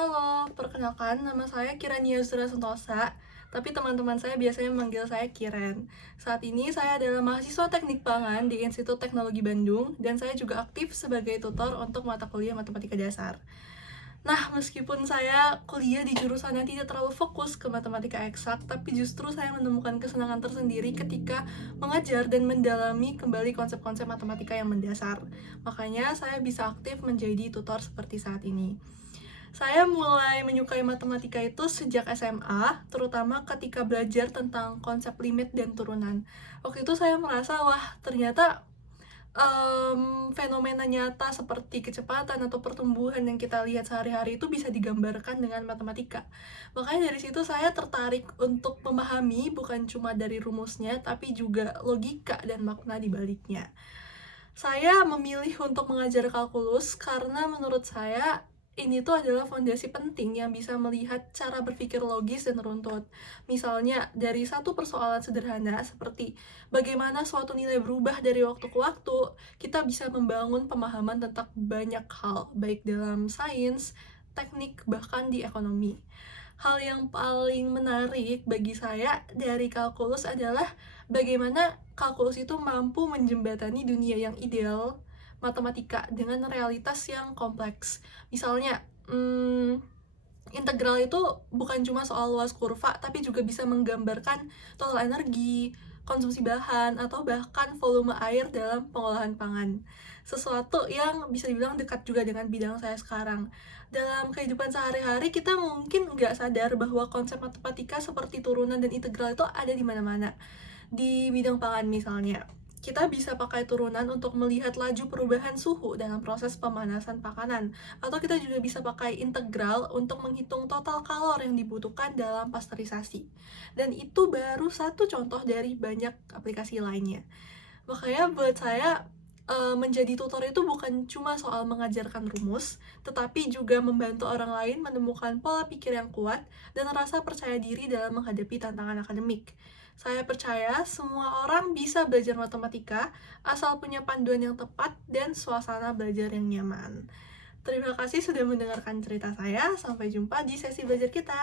Halo, perkenalkan nama saya Kirania Yusra Sentosa, tapi teman-teman saya biasanya memanggil saya Kiren. Saat ini saya adalah mahasiswa Teknik Pangan di Institut Teknologi Bandung, dan saya juga aktif sebagai tutor untuk mata kuliah Matematika Dasar. Nah, meskipun saya kuliah di jurusan yang tidak terlalu fokus ke matematika eksak, tapi justru saya menemukan kesenangan tersendiri ketika mengajar dan mendalami kembali konsep-konsep matematika yang mendasar. Makanya saya bisa aktif menjadi tutor seperti saat ini. Saya mulai menyukai matematika itu sejak SMA, terutama ketika belajar tentang konsep limit dan turunan. Waktu itu saya merasa, wah ternyata fenomena nyata seperti kecepatan atau pertumbuhan yang kita lihat sehari-hari itu bisa digambarkan dengan matematika. Makanya dari situ saya tertarik untuk memahami bukan cuma dari rumusnya, tapi juga logika dan makna di baliknya. Saya memilih untuk mengajar kalkulus karena menurut saya ini tuh adalah fondasi penting yang bisa melihat cara berpikir logis dan runtut. Misalnya, dari satu persoalan sederhana seperti bagaimana suatu nilai berubah dari waktu ke waktu, kita bisa membangun pemahaman tentang banyak hal, baik dalam sains, teknik, bahkan di ekonomi. Hal yang paling menarik bagi saya dari kalkulus adalah bagaimana kalkulus itu mampu menjembatani dunia yang ideal matematika dengan realitas yang kompleks. Misalnya, integral itu bukan cuma soal luas kurva, tapi juga bisa menggambarkan total energi, konsumsi bahan, atau bahkan volume air dalam pengolahan pangan. Sesuatu yang bisa dibilang dekat juga dengan bidang saya sekarang. Dalam kehidupan sehari-hari, kita mungkin nggak sadar bahwa konsep matematika seperti turunan dan integral itu ada di mana-mana. Di bidang pangan misalnya, kita bisa pakai turunan untuk melihat laju perubahan suhu dalam proses pemanasan makanan. Atau kita juga bisa pakai integral untuk menghitung total kalor yang dibutuhkan dalam pasteurisasi. Dan itu baru satu contoh dari banyak aplikasi lainnya. Makanya buat saya, menjadi tutor itu bukan cuma soal mengajarkan rumus, tetapi juga membantu orang lain menemukan pola pikir yang kuat dan rasa percaya diri dalam menghadapi tantangan akademik. Saya percaya semua orang bisa belajar matematika, asal punya panduan yang tepat dan suasana belajar yang nyaman. Terima kasih sudah mendengarkan cerita saya, sampai jumpa di sesi belajar kita.